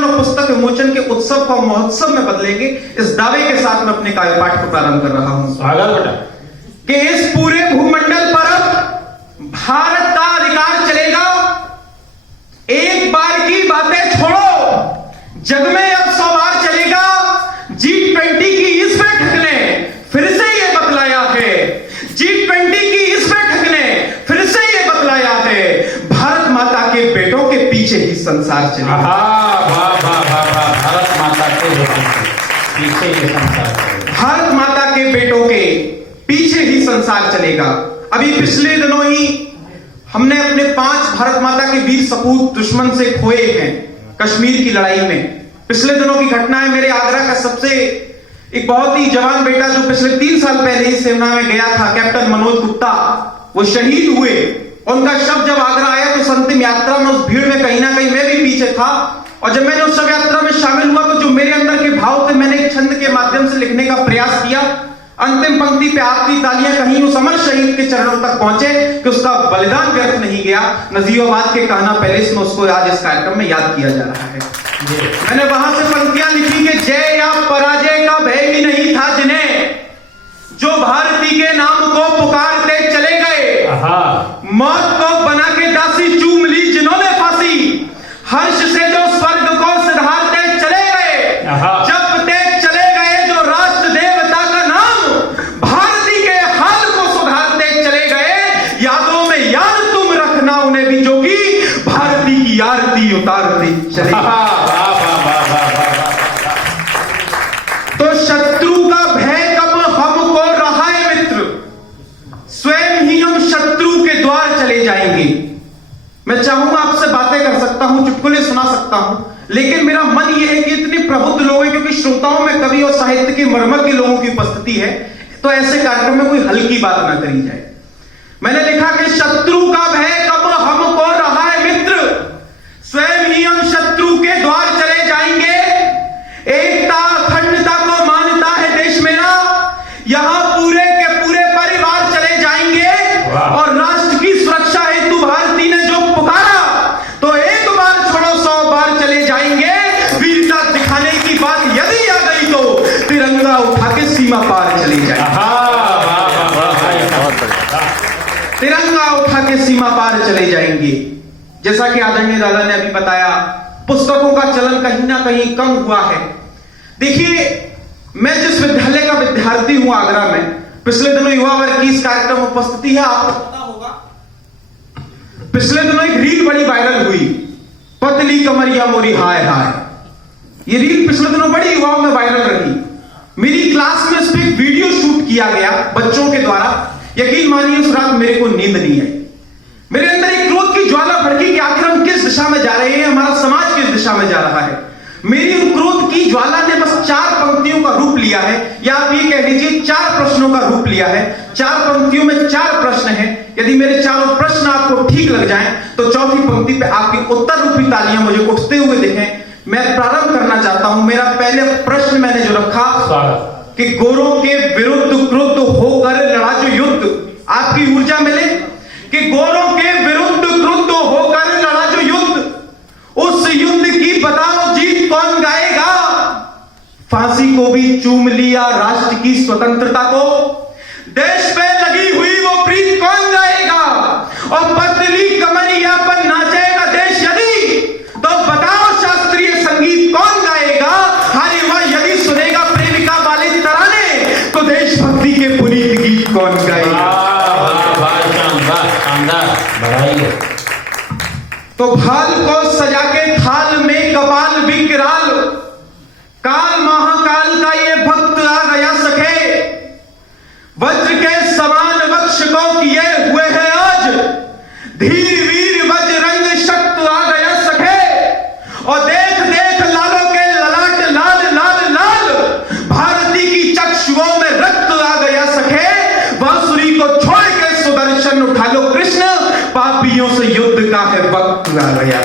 सम्मेलन और पुस्तक विमोचन के उत्सव को महोत्सव में बदलेंगे, इस दावे के साथ मैं अपने कार्यपाठ को प्रारंभ कर रहा हूं। स्वागत बेटा। कि इस पूरे भूमंडल पर अब भारत का अधिकार चलेगा। एक बार की बातें छोड़ो, जग में अब 100 बार चलेगा। G20 की इस बैठक ने फिर से यह बतलाया है, G20 की इस बैठक ने फिर से यह बतलाया है, भारत माता के बेटों के पीछे ही संसार चलेगा। भारत माता के पीछे ही संसार चलेगा। भारत माता के बेटों के पीछे ही संसार चलेगा। अभी पिछले दिनों ही हमने अपने 5 भारत माता के वीर सपूत दुश्मन से खोए हैं कश्मीर की लड़ाई में। पिछले दिनों की घटना है, मेरे आगरा का सबसे एक बहुत ही जवान बेटा जो पिछले 3 साल पहले ही सेना में गया था, कैप्टन मनोज गुप्ता, वो शहीद हुए। उनका शव जब आगरा आया तो उस अंतिम यात्रा में, उस भीड़ में कहीं ना कहीं मैं भी पीछे था, और जब मैंने उस शव यात्रा में शामिल हुआ तो जो मेरे अंदर के भाव थे मैंने एक छंद के माध्यम से लिखने का प्रयास किया। अंतिम पंक्ति पे आपकी तालियां कहीं उस अमर शहीद के चरणों तक पहुंचे कि उसका बलिदान व्यर्थ नहीं गया। नजीबाबाद के कहना पैलेस में उसको आज इस कार्यक्रम में याद किया जा रहा है। मैंने वहां से पंक्तियां लिखी कि जय या पराजय का भय भी नहीं था जिन्हें, जो भारती के नाम को पुकारते चले गए। मौत को बना के दासी चूम ली जिन्होंने फांसी, हर्ष से जो स्वर्ग को सिधारते चले गए। जपते चले गए जो राष्ट्र देवता का नाम, भारती के हाल को सुधारते चले गए। यादों में याद तुम रखना उन्हें भी जो कि भारती की आरती उतारते चले गए। तो शत्रु का भय कब हमको रहा है मित्र, स्वयं ही हम शत्रु के द्वार चले जाएंगे। मैं चाहूंगा आपसे बातें कर सकता हूं, चुटकुले सुना सकता हूं, लेकिन मेरा मन यह है कि इतने प्रबुद्ध लोग हैं, क्योंकि श्रोताओं में कवि और साहित्य के मर्मज्ञ लोगों की उपस्थिति है, तो ऐसे कार्यक्रम में कोई हल्की बात ना करी जाए। मैंने लिखा कि शत्रु का भय कब हमको रहा है मित्र, स्वयं ही हम शत्रु के द्वार चले जाएंगे। एकता अखंडता को मानता है देश मेरा, यहां पूरे के पूरे परिवार चले जाएंगे। और राष्ट्र की सुरक्षा हेतु भारती ने जो पुकारा, तो एक बार छोड़ो 100 बार चले जाएंगे। वीरता दिखाने की बात यदि आ गई तो तिरंगा उठा के सीमा पार चले जाएंगे। तिरंगा उठा के सीमा पार चले जाएंगे। जैसा कि आदरणीय दादा ने अभी बताया, पुस्तकों का चलन कहीं ना कहीं कम हुआ है। देखिए, मैं जिस विद्यालय का विद्यार्थी हूं आगरा में, पिछले दिनों युवा वर्ग की इस कार्यक्रम में उपस्थिति है, आपको पता होगा पिछले दिनों एक रील बड़ी वायरल हुई, पतली कमरिया मोरी हाय हाय। ये रील पिछले दिनों बड़ी युवाओं में वायरल रही। मेरी क्लास में इस पर एक वीडियो शूट किया गया बच्चों के द्वारा। यकीन मानिए उस रात मेरे को नींद नहीं आई। मेरे अंदर एक क्रोध की ज्वाला भड़की कि आखिर हम किस दिशा में जा रहे हैं, हमारा समाज किस दिशा में जा रहा है। मेरी उन क्रोध की ज्वाला ने बस 4 पंक्तियों का रूप लिया है, या आप ये कह लीजिए 4 प्रश्नों का रूप लिया है। 4 पंक्तियों में 4 प्रश्न हैं। यदि मेरे चारों प्रश्न आपको ठीक लग जाएं तो चौथी पंक्ति पे आपकी उत्तर रूपी तालियां मुझे उठते हुए दिखें। मैं प्रारंभ करना चाहता हूं। मेरा पहले प्रश्न मैंने जो रखा कि गोरों के विरुद्ध क्रुद्ध होकर लड़ा जो युद्ध, आपकी ऊर्जा मिले कि गोरों के विरुद्ध क्रुद्ध होकर लड़ा जो युद्ध, उस युद्ध की बताओ जीत कौन गाएगा। फांसी को भी चूम लिया राष्ट्र की स्वतंत्रता को, देश पे लगी हुई वो प्रीत कौन गाएगा। और पतली कमरिया पर नाचेगा देश यदि, तो बताओ शास्त्रीय संगीत कौन गाएगा। हर युवा यदि सुनेगा प्रेमिका वाले तराने, तो देशभक्ति के पुनीत गीत कौन गाएगा। तो भाल को सजा के थाल में कपाल विकराल, काल महाकाल का ये भक्त आ गया सखे। वज्र के समान वक्ष को किए हुए है आज, धीर वीर बजरंग शक्त आ गया सखे। और देख देख लालों के ललाट लाल लाल लाल, भारती की चक्षुओं में रक्त आ गया सखे। बांसुरी को छोड़ के सुदर्शन उठा लो कृष्ण, पापियों से युद्ध का है वक्त आ गया।